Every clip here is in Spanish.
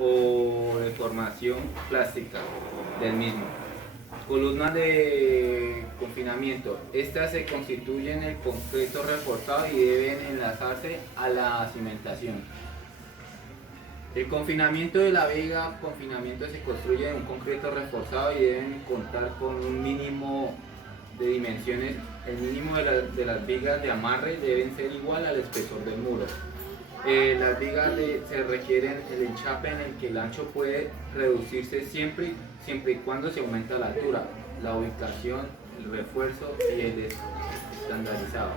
o deformación plástica del mismo. Columnas de confinamiento. Estas se constituyen en concreto reforzado y deben enlazarse a la cimentación. El confinamiento de la viga, confinamiento se construye en un concreto reforzado y deben contar con un mínimo de dimensiones. El mínimo de las vigas de amarre deben ser igual al espesor del muro. Las vigas se requieren el enchape en el que el ancho puede reducirse siempre y cuando se aumenta la altura, la ubicación, el refuerzo y el estandarizado.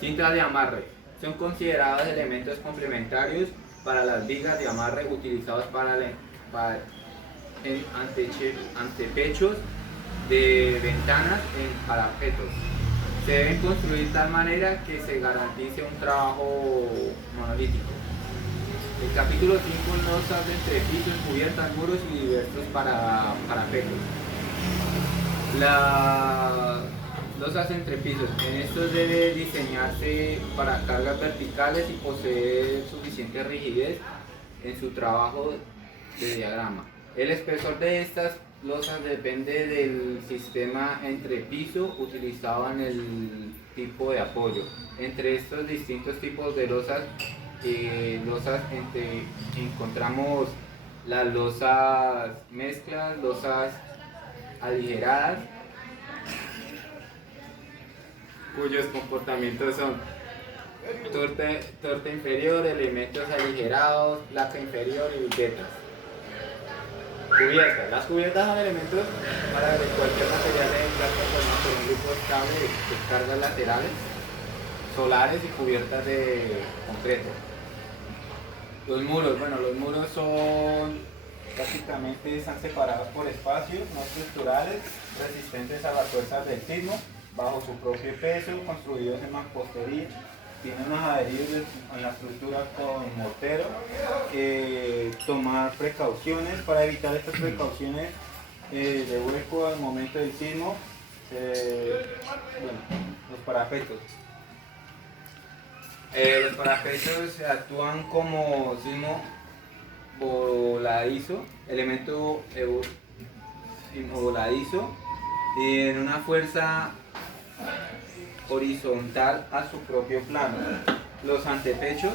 Cintas de amarre. Son considerados elementos complementarios para las vigas de amarre utilizados en antepechos de ventanas en parapetos. Se deben construir de tal manera que se garantice un trabajo monolítico. El capítulo 5 losas de entrepisos, cubiertas, muros y diversos parapetos. Las losas entrepisos. En estos debe diseñarse para cargas verticales y poseer suficiente rigidez en su trabajo de diagrama. El espesor de estas losas depende del sistema entrepiso utilizado en el tipo de apoyo. Entre estos distintos tipos de losas encontramos las losas mezclas, losas aligeradas, cuyos comportamientos son torta inferior, elementos aligerados, placa inferior y vetas. Cubiertas. Las cubiertas son elementos para que cualquier material de placa formado por un grupo estable de cargas laterales, solares y cubiertas de concreto. Los muros, bueno, los muros son básicamente están separados por espacios no estructurales, resistentes a las fuerzas del sismo, bajo su propio peso, construidos en mampostería. Tienen unos adheridos en la estructura con mortero. Tomar precauciones para evitar estas precauciones de hueco al momento del sismo. Los parapetos. Los parapetos actúan como sismo voladizo, elemento voladizo, en una fuerza horizontal a su propio plano. Los antepechos,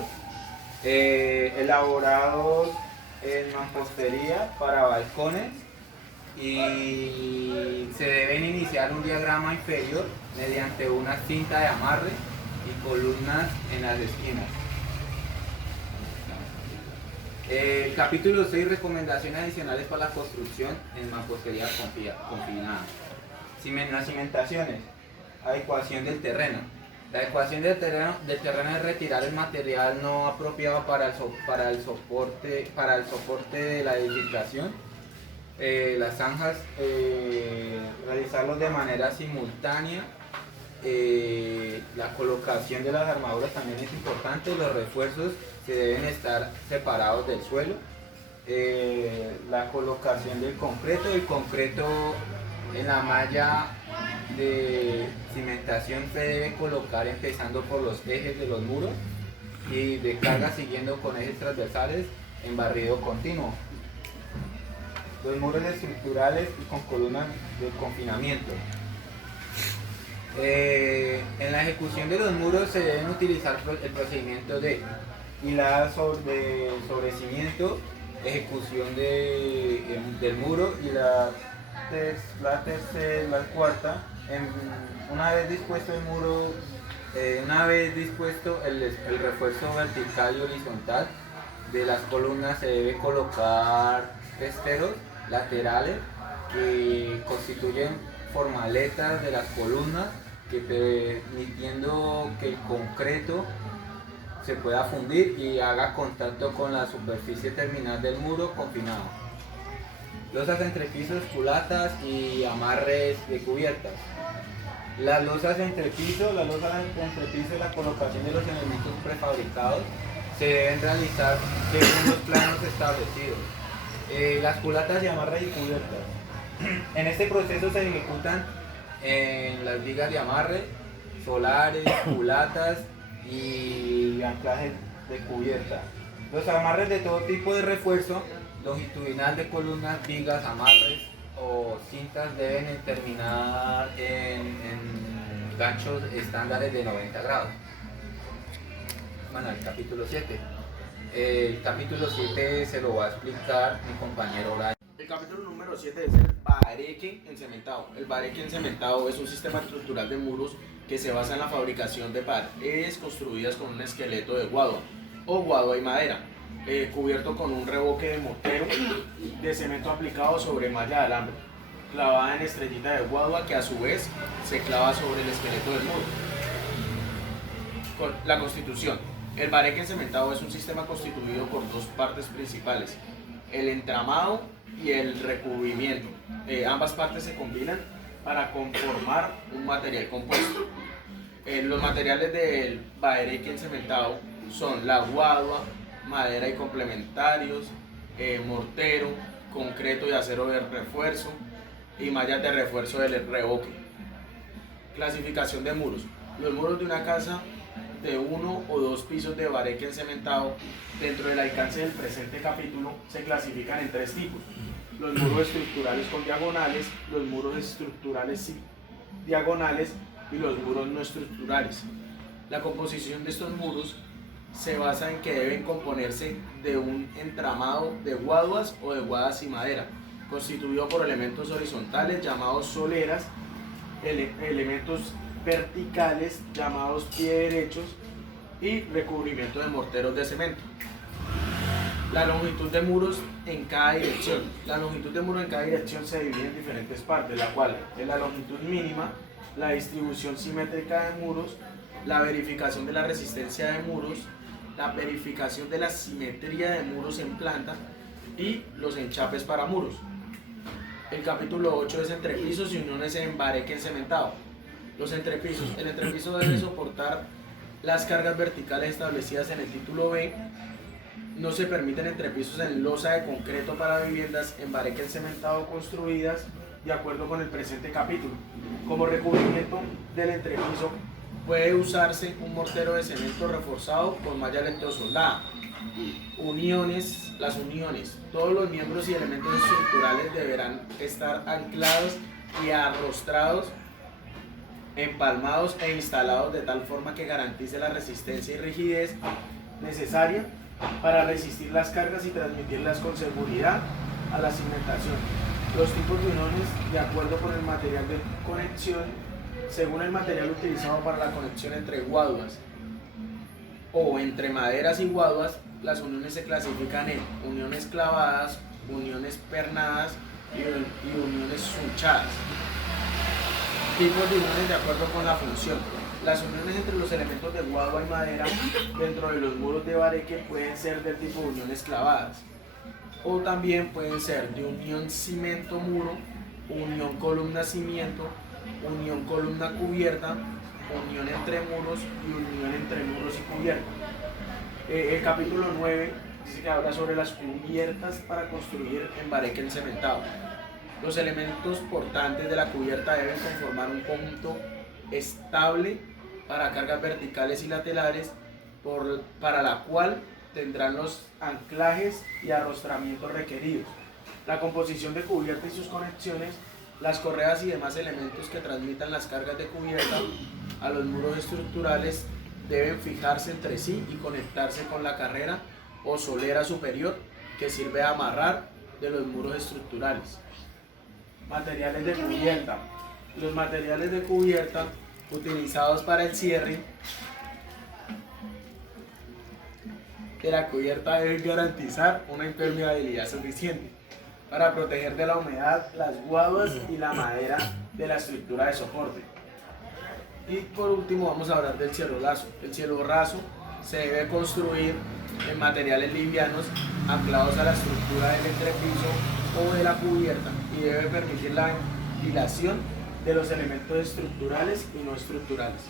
elaborados en mampostería para balcones, y se deben iniciar un diagrama inferior mediante una cinta de amarre y columnas en las esquinas. Capítulo 6. Recomendaciones adicionales para la construcción en mampostería confinada. Las cimentaciones. Adecuación del terreno. La adecuación del terreno es retirar el material no apropiado para el soporte de la edificación. Las zanjas, realizarlos de manera simultánea. La colocación de las armaduras también es importante. Los refuerzos se deben estar separados del suelo. La colocación del concreto. El concreto en la malla de cimentación se debe colocar empezando por los ejes de los muros y de carga siguiendo con ejes transversales en barrido continuo. Los muros estructurales y con columnas de confinamiento. En la ejecución de los muros se deben utilizar el procedimiento de hilada sobre cimiento, ejecución del muro y la cuarta. Una vez dispuesto el muro, una vez dispuesto el refuerzo vertical y horizontal de las columnas, se debe colocar testeros laterales que constituyen formaletas de las columnas, que permitiendo que el concreto se pueda fundir y haga contacto con la superficie terminal del muro confinado. Losas entrepisos, culatas y amarres de cubiertas. Las losas entrepiso y la colocación de los elementos prefabricados se deben realizar según los planos establecidos. Las culatas de amarre y cubiertas. En este proceso se ejecutan en las vigas de amarre, solares, culatas y anclajes de cubierta. Los amarres de todo tipo de refuerzo longitudinal de columnas, vigas, amarres o cintas deben terminar en ganchos estándares de 90 grados. Bueno, el capítulo 7. El capítulo 7 se lo va a explicar mi compañero Brian. El capítulo número 7 es el bareque encementado. El bareque encementado es un sistema estructural de muros que se basa en la fabricación de paredes construidas con un esqueleto de guadua o guadua y madera, cubierto con un revoque de mortero de cemento aplicado sobre malla de alambre, clavada en estrellita de guadua que a su vez se clava sobre el esqueleto del muro. Con la constitución. El bareque encementado es un sistema constituido por dos partes principales, el entramado y el recubrimiento. Ambas partes se combinan para conformar un material compuesto. Los materiales del bareque encementado son la guadua, madera y complementarios, mortero, concreto y acero de refuerzo y mallas de refuerzo del revoque. Clasificación de muros. Los muros de una casa de 1 o 2 pisos de bareque encementado dentro del alcance del presente capítulo se clasifican en 3 tipos: los muros estructurales con diagonales, los muros estructurales sin diagonales y los muros no estructurales. La composición de estos muros se basa en que deben componerse de un entramado de guaduas o de guadas y madera, constituido por elementos horizontales llamados soleras, elementos verticales llamados pie derechos y recubrimiento de morteros de cemento. La longitud de muros en cada dirección. La longitud de muros en cada dirección se divide en diferentes partes, la cual es la longitud mínima, la distribución simétrica de muros, la verificación de la resistencia de muros, la verificación de la simetría de muros en planta y los enchapes para muros. El capítulo 8 es entrepisos y uniones en bareque encementado. Los entrepisos. El entrepiso debe soportar las cargas verticales establecidas en el título B. No se permiten entrepisos en losa de concreto para viviendas en bareque encementado construidas de acuerdo con el presente capítulo. Como recubrimiento del entrepiso puede usarse un mortero de cemento reforzado con malla electrosoldada. Uniones. Las uniones. Todos los miembros y elementos estructurales deberán estar anclados y arrostrados, empalmados e instalados de tal forma que garantice la resistencia y rigidez necesaria para resistir las cargas y transmitirlas con seguridad a la cimentación. Los tipos de uniones de acuerdo con el material de conexión, según el material utilizado para la conexión entre guaduas o entre maderas y guaduas, las uniones se clasifican en uniones clavadas, uniones pernadas y uniones sunchadas. Tipos de uniones de acuerdo con la función. Las uniones entre los elementos de guadua y madera dentro de los muros de bareque pueden ser del tipo de uniones clavadas, o también pueden ser de unión cimento-muro, unión columna-cimiento, unión columna-cubierta, unión entre muros y unión entre muros y cubierta. El capítulo 9 dice que habla sobre las cubiertas para construir en bareque encementado. Los elementos portantes de la cubierta deben conformar un conjunto estable para cargas verticales y laterales, para la cual tendrán los anclajes y arrostramientos requeridos. La composición de cubierta y sus conexiones, las correas y demás elementos que transmitan las cargas de cubierta a los muros estructurales deben fijarse entre sí y conectarse con la carrera o solera superior que sirve de amarrar de los muros estructurales. Materiales de cubierta. Los materiales de cubierta utilizados para el cierre de la cubierta deben garantizar una impermeabilidad suficiente para proteger de la humedad las guaduas y la madera de la estructura de soporte. Y por último vamos a hablar del cielo raso. El cielo raso se debe construir en materiales livianos anclados a la estructura del entrepiso o de la cubierta y debe permitir la ventilación de los elementos estructurales y no estructurales.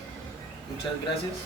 Muchas gracias.